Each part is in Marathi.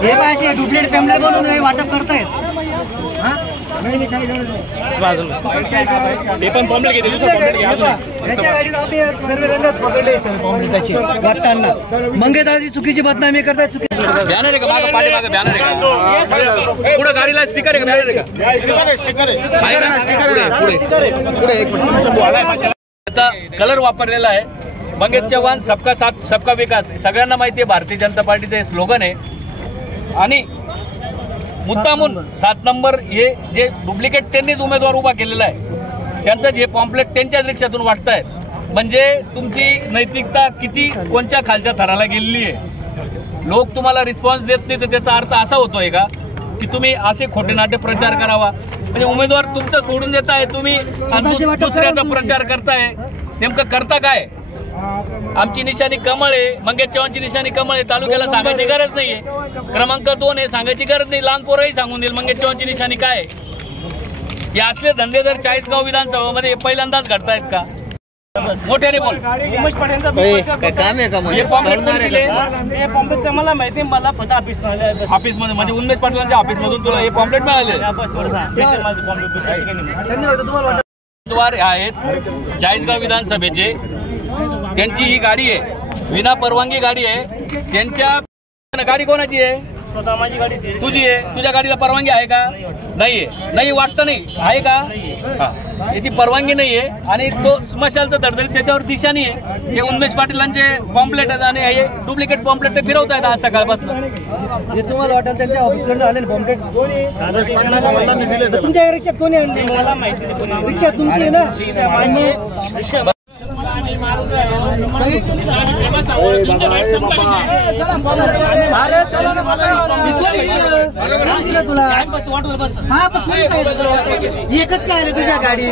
हे पाहिजे डुप्लिकेट पेमेंट बनवून वाटप करतायत. ते पण पॉम्पलेट घेते याच्या गाडीत आम्ही सर्व रंगात पकडले सर पॉम्पलेटाची वाटताना. मंगेदाराची चुकीची बदनामी करताय. बॅनर आहे का मागं पाठीमागे बॅनर आहे का पुढे गाडीला स्टिकर आहे का बॅनर आहे का स्टिकर पुढे एक मिनिट. आता कलर वापरलेला आहे. मंगेश चव्हाण सबका साथ सबका विकास सगळ्यांना माहिती आहे भारतीय जनता पार्टीचे स्लोगन आहे. आणि मुद्दामून 7 नंबर हे जे डुप्लिकेट त्यांनीच उमेदवार उभा केलेला आहे त्यांचं जे पॉम्पलेट त्यांच्याच रिक्षातून वाटतायत म्हणजे तुमची नैतिकता किती कोणत्या खालच्या थराला गेलेली आहे. लोक तुम्हाला रिस्पॉन्स देत नाही तर त्याचा अर्थ असा होतोय का की तुम्ही असे खोटे नाटे प्रचार करावा म्हणजे उमेदवार तुमचं सोडून देत आहे तुम्ही दुसऱ्याचा प्रचार करताय. नेमकं करता काय. आमची निशाणी कमळ आहे. मंगेश चव्हाणची निशाणी कमळ आहे. तालुक्याला सांगायची गरज नाहीये. क्रमांक 2 आहे सांगायची गरज नाही. लहान पोरही सांगून देईल मंगेश चव्हाणची निशाणी काय. हे असले धंदे जर 40गाव विधानसभामध्ये पहिल्यांदाच घडतायत का. मोठ्याने बोल. उमेश पाटीलचं काय काम आहे का म्हणजे पॉम्पलेटचं मला माहिती मला पता ऑफिसमध्ये म्हणजे उमेश पाटलांच्या ऑफिसमधून तुला हे पॉम्पलेट मिळाले. उमेदवार आहेत 40गाव विधानसभेचे. त्यांची ही गाडी आहे विना परवानगी गाडी आहे. त्यांच्या गाडी कोणाची आहे. स्वतः माझी गाडी तुझी आहे. तुझ्या गाडीला परवानगी आहे का नाहीये. नाही वाटतं नाही आहे का याची परवानगी नाहीये. आणि तो स्मशालचं धडधडीत त्याच्यावर दिशानी आहे. हे उमेश पाटीलांचे पॉम्पलेट आहेत आणि हे डुप्लिकेट पॉम्पलेट ते फिरवतायत आज सकाळपासून. हे तुम्हाला वाटेल त्यांच्या ऑफिसकडून आले पॉम्पलेट तुमच्या रिक्षात कोणी आणली मला माहिती नाही. रिक्षा तुमची आहे ना. तुला हा एकच काय तुझ्या गाडी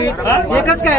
एकच काय